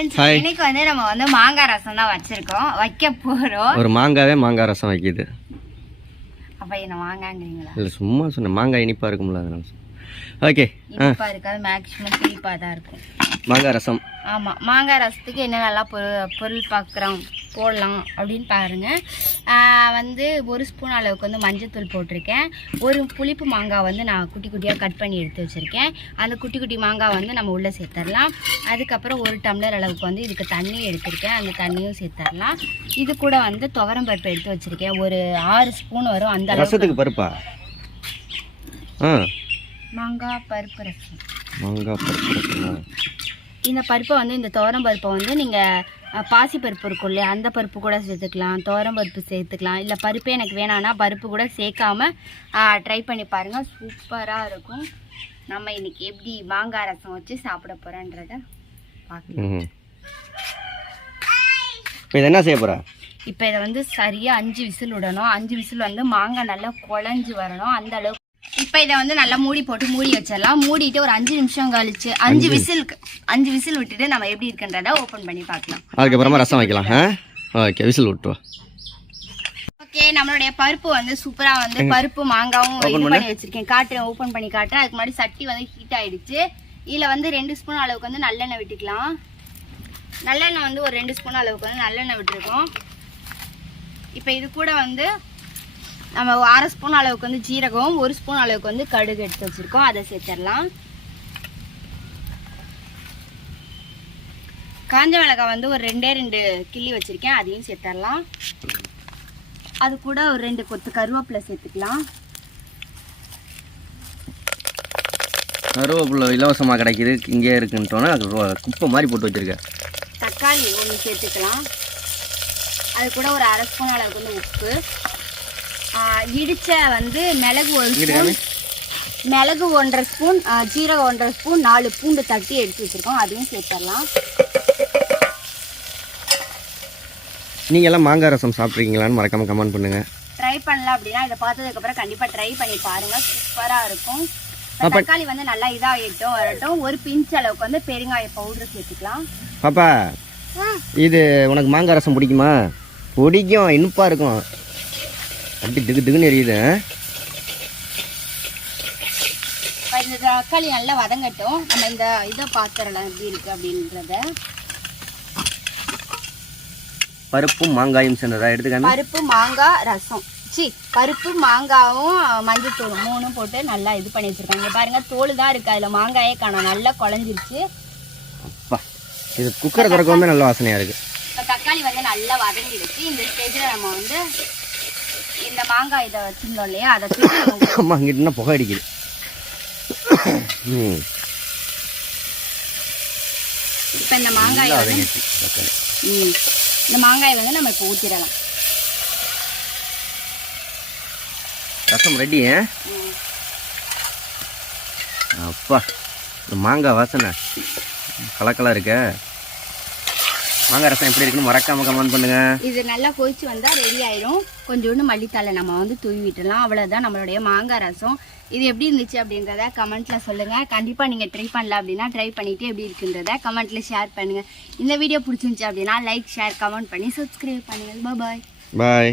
friends இன்னைக்கு வந்து நம்ம வந்து மாங்காய் ரசம் தான் வச்சிருக்கோம் வைக்க போறோம் ஒரு மாங்காய் ரசம் வைக்குது அப்ப என்ன மாங்காங்கறீங்களா இல்ல சும்மா சொன்ன மாங்காய் இனிப்பா இருக்கும்ல அதனால ஓகே இனிப்பா இருக்காது மேக்ஸिमम புளிப்பா தான் இருக்கும் மாங்காய் ரசம் ஆமா மாங்காய் ரசத்துக்கு என்ன நல்லா பொருள் பார்க்கறோம் போடலாம் அப்படினு பாருங்க வந்து ஒரு ஸ்பூன் அளவுக்கு வந்து மஞ்சள் தூள் போட்டுருக்கேன் ஒரு புளிப்பு மாங்காய் வந்து நான் குட்டி குட்டியா கட் பண்ணி எடுத்து வச்சிருக்கேன் அந்த குட்டி குட்டி மாங்காய் வந்து நம்ம உள்ள சேர்த்தறலாம் அதுக்கு அப்புறம் ஒரு டம்ளர் அளவுக்கு வந்து இதுக்கு தண்ணி எடுத்துர்க்கேன் அந்த தண்ணியும் சேர்த்தறலாம் இது கூட வந்து துவரம் பருப்பு எடுத்து வச்சிருக்கேன் ஒரு 6 ஸ்பூன் வரும் அந்த அளவுக்கு ரசத்துக்கு பருப்பா மாங்காய் பருப்பு ரசம் மாங்காய் பருப்பு ரசம் இந்த பருப்பை வந்து இந்த துவரம் பருப்பை வந்து நீங்கள் பாசி பருப்பு இருக்கும் இல்லையா அந்த பருப்பு கூட சேர்த்துக்கலாம் துவரம் பருப்பு சேர்த்துக்கலாம் இல்லை பருப்பே எனக்கு வேணான்னா பருப்பு கூட சேர்க்காம ட்ரை பண்ணி பாருங்கள் சூப்பராக இருக்கும் நம்ம இன்னைக்கு எப்படி மாங்காய் ரசம் வச்சு சாப்பிட போகிறோன்றத பார்க்கலாம் இப்போ இதை என்ன செய்ய போகிற இப்போ இதை வந்து சரியாக 5 விசில் விடணும் 5 விசில் வந்து மாங்காய் நல்லா குழஞ்சி வரணும் அந்த அளவுக்கு இப்போ இதை வந்து நல்லா மூடி போட்டு மூடி வச்சிடலாம் மூடிட்டு ஒரு 5 நிமிஷம் கழிச்சு 5 விசில் விட்டுட்டு நம்ம எப்படி இருக்குன்றத ஓப்பன் பண்ணி பார்க்கலாம் அதுக்கப்புறமா ரசம் வைக்கலாம் ஓகே விசில் விட்டு ஓகே நம்மளுடைய பருப்பு வந்து சூப்பரா வந்து பருப்பு மாங்காவும் இது பண்ணி வச்சிருக்கேன் காட்டுறேன் ஓப்பன் பண்ணி காட்டுறேன் அதுக்கு முன்னாடி சட்டி வந்து ஹீட் ஆயிடுச்சு இதில் வந்து 2 ஸ்பூன் அளவுக்கு வந்து நல்லெண்ணெய் விட்டுக்கலாம் நல்லெண்ணெய் வந்து ஒரு 2 ஸ்பூன் அளவுக்கு வந்து நல்லெண்ணெய் விட்டுருக்கோம் இப்போ இது கூட வந்து நம்ம 1/2 ஸ்பூன் அளவுக்கு வந்து ஜீரகம் 1 ஸ்பூன் அளவுக்கு வந்து கடுகு எடுத்து வச்சிருக்கோம் அதை சேர்த்துடலாம் காஞ்ச மிளகாய் வந்து ஒரு 2 கிள்ளி வச்சிருக்கேன் அதையும் சேர்த்துடலாம் அது கூட ஒரு 2 கொத்து கருவேப்பிலை சேர்த்துக்கலாம் கருவேப்பிலை இலவசமாக கிடைக்குது இங்கே இருக்குன்ட்டோன்னா அது குப்பை மாதிரி போட்டு வச்சிருக்கேன் தக்காளி 1 சேர்த்துக்கலாம் அது கூட ஒரு 1/2 ஸ்பூன் அளவுக்கு வந்து உப்பு இடிச்ச வந்து மிளகு 1 ஸ்பூன் மிளகு 1.5 ஸ்பூன் ஜீரகம் 1.5 ஸ்பூன் 4 பூண்டு தட்டி எடுத்து வச்சிருக்கோம் அதையும் சேர்த்துடலாம் நீங்கள் எல்லாம் மாங்காய் ரசம் சாப்பிட்ருக்கீங்களான்னு மறக்காம கமெண்ட் பண்ணுங்க ட்ரை பண்ணலாம் அப்படின்னா இதை பார்த்ததுக்கப்புறம் கண்டிப்பாக ட்ரை பண்ணி பாருங்க சூப்பராக இருக்கும் தக்காளி வந்து நல்லா இதாகிட்டும் வரட்டும் ஒரு பிஞ்ச் அளவுக்கு வந்து பெருங்காய பவுடர் சேர்த்துக்கலாம் பாப்பா இது உனக்கு மாங்காய் ரசம் பிடிக்குமா பிடிக்கும் இனிப்பா இருக்கும் அப்படி திகுன்னு எரியுது இந்த தக்காளி நல்லா வதங்கட்டும் நம்ம இந்த இதை பாத்திரலாம் எப்படி இருக்கு அப்படின்றத பருப்பும் மாங்காயும் சேர்ந்ததா எடுத்துக்காங்க பருப்பு மாங்காய் ரசம் பருப்பு மாங்காவும் மஞ்சள் தூள் 3 போட்டு நல்லா இது பண்ணி வச்சிருக்காங்க பாருங்க தோல் தான் இருக்கு அதுல மாங்காயே காணோம் நல்லா குழஞ்சிருச்சு அப்பா இது குக்கர் திறக்கவே நல்ல வாசனையா இருக்கு தக்காளி வந்து நல்லா வதங்கிடுச்சு இந்த ஸ்டேஜ்ல நம்ம வந்து இந்த மாங்காய் இதை வச்சிருந்தோம் இல்லையா அதை அம்மா இங்கிட்ட புகை அடிக்குது இப்போ இந்த மாங்காய் வந்து நம்ம இப்போ ஊற்றிடலாம் ரசம் ரெடி அப்பா இந்த மாங்காய் வாசனை கலக்கலா இருக்க மாங்காய் ரசம் எப்படி இருக்குன்னு மறக்காம கமெண்ட் பண்ணுங்க இது நல்லா கொதிச்சு வந்தா ரெடி ஆயிடும் கொஞ்சோண்டு மல்லித்தலை நம்ம வந்து தூவி விட்டுலாம் அவ்வளவுதான் நம்மளுடைய மாங்காய் ரசம் இது எப்படி இருந்துச்சு அப்படின்றத கமெண்ட்ல சொல்லுங்க கண்டிப்பா நீங்க ட்ரை பண்ணல அப்படின்னா ட்ரை பண்ணிட்டு எப்படி இருக்குன்றத கமெண்ட்ல ஷேர் பண்ணுங்க இந்த வீடியோ பிடிச்சிருந்துச்சு அப்படின்னா லைக் ஷேர் கமெண்ட் பண்ணி சப்ஸ்கிரைப் பண்ணுங்க பாய் பாய்